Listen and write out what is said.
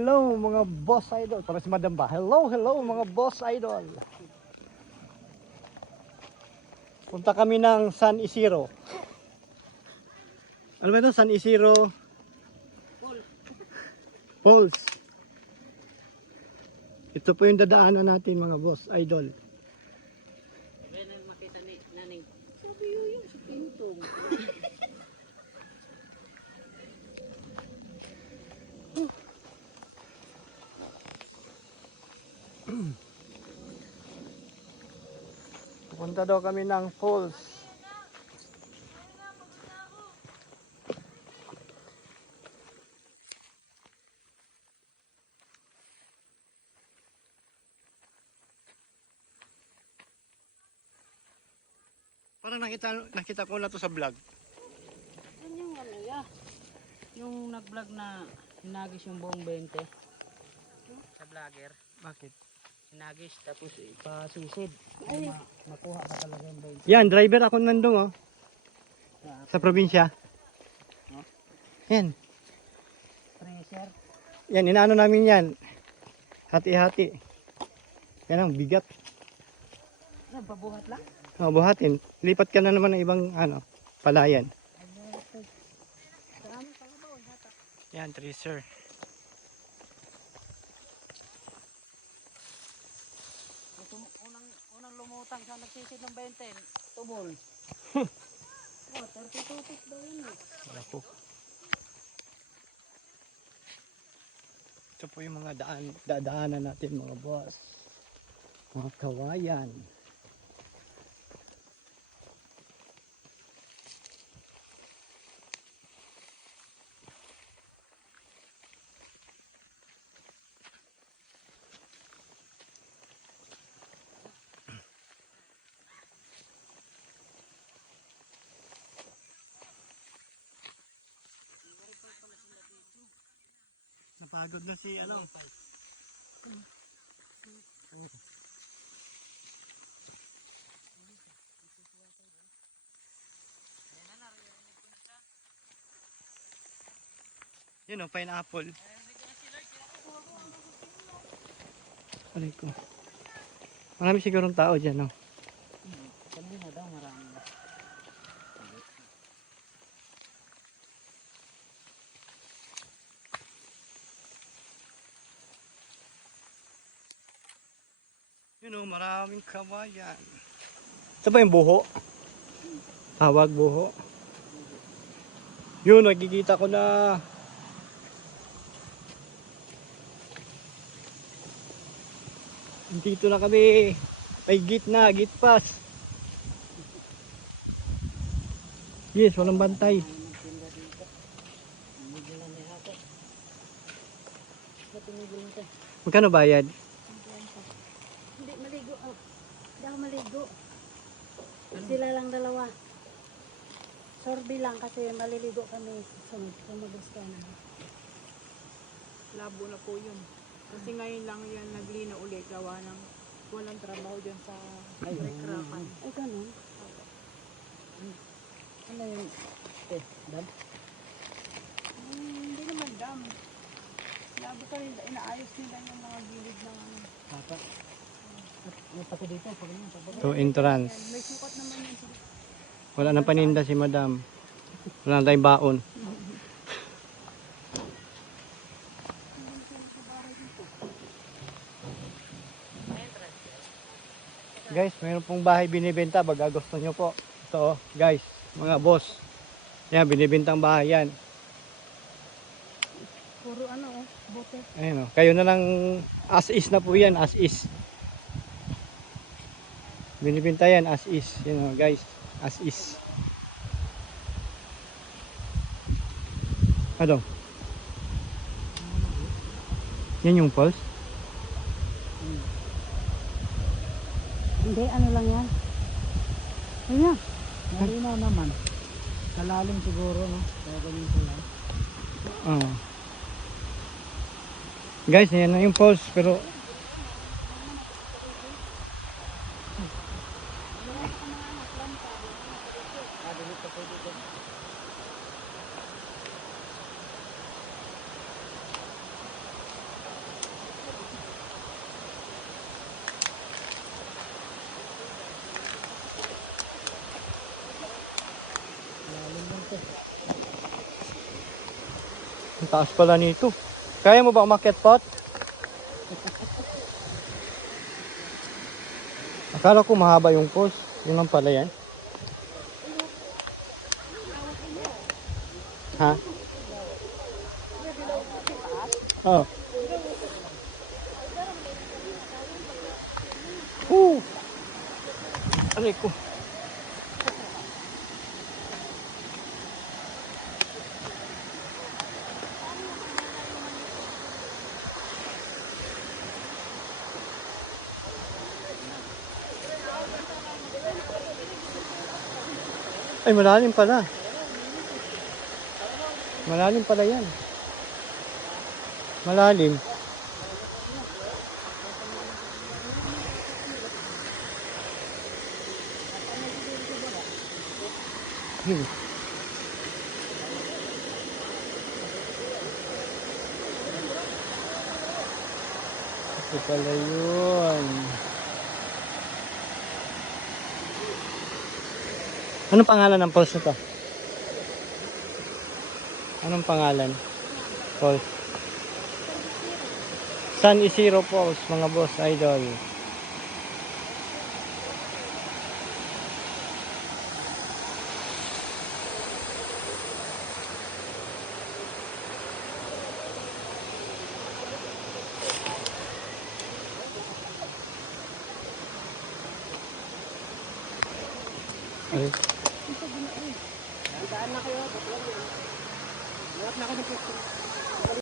hello mga boss idol. Para si Madam ba? Hello, hello mga boss idol. Punta kami ng San Isidro. Ano ba ito? San Isidro Falls. Ito po yung dadaanan natin mga boss idol. Makita ni Naning. Sabi yung sa pintong. Pupunta daw kami ng falls. Parang nakita ko na to sa vlog. Yan yung ano ya. Yung nag-vlog na hinagis yung buong 20. Sa vlogger. Bakit? Hinagis tapos ipasusid. Ay, makuha ba talaga yung 20? Yan, driver ako nandun oh. Sa probinsya. Yan. Pressure. Yan, inaano namin yan. Hati-hati. Yan ang bigat. Pabuhat lang. Oh, buhatin. Lipat ka na naman ng ibang palayan. Yan, tracer. Unang lumutang sa nagsisid ng 20. Tubol. 32 feet daw yun eh. Wala po. Ito po yung mga dadaanan natin mga boss. Mga kawayan. Napagod na si Yun o, pineapple. Aray ko. Marami sigurong tao dyan o. Kanina daw marami. Yun o, maraming kawayan. Ito ba yung buho? Tawag buho. Yun, nakikita ko na. Dito na kami. May gate pass. Yes, walang bantay. Magkano bayad? Hindi maligo. Hindi ako maligo. Sila lang dalawa. Sorby lang kasi maliligo kami sunod. Kumagos ka na. Labo na po yun. Kasi ngayon lang yan naglina ulit gawa ng walang trabaho dyan sa rekrapan. Ay, ganun. Ano yung dam? Hindi naman dam. Labo ka rin, inaayos nila yung mga gilid ng ano. Papa. May pati dito. Pag yun, pag To entrance. May sukat naman yun sila. Wala nang paninda si madam. Wala na tayong baon. Guys, mayroon pong bahay binibenta. Baga gusto nyo po. Ito guys, mga boss. Yan, binibintang bahay yan. Puro bote. Ayun o. Kayo na lang as is na po yan. As is. Binibinta yan as is. Yan o guys. As is. Ano? Yan yung falls? Hindi, ano lang yan. Ayun. Malinaw naman. Kalalim siguro, no? Kaya ganyan sila. Oo. Guys, yan na yung falls. Pero taas pala nito. Kaya mo ba umakyat, Pot? Akala ko mahaba yung post. Yun lang pala yan. Ha? Oh. Aray ko. Ay, malalim pala. Malalim pala yan. Malalim. Hmm. Ito pala yun. Anong pangalan ng falls na to? Anong pangalan? Falls. San Isidro Falls, mga boss idol. Ay. Daan na kayo. Lahat na kayo ng pwesto.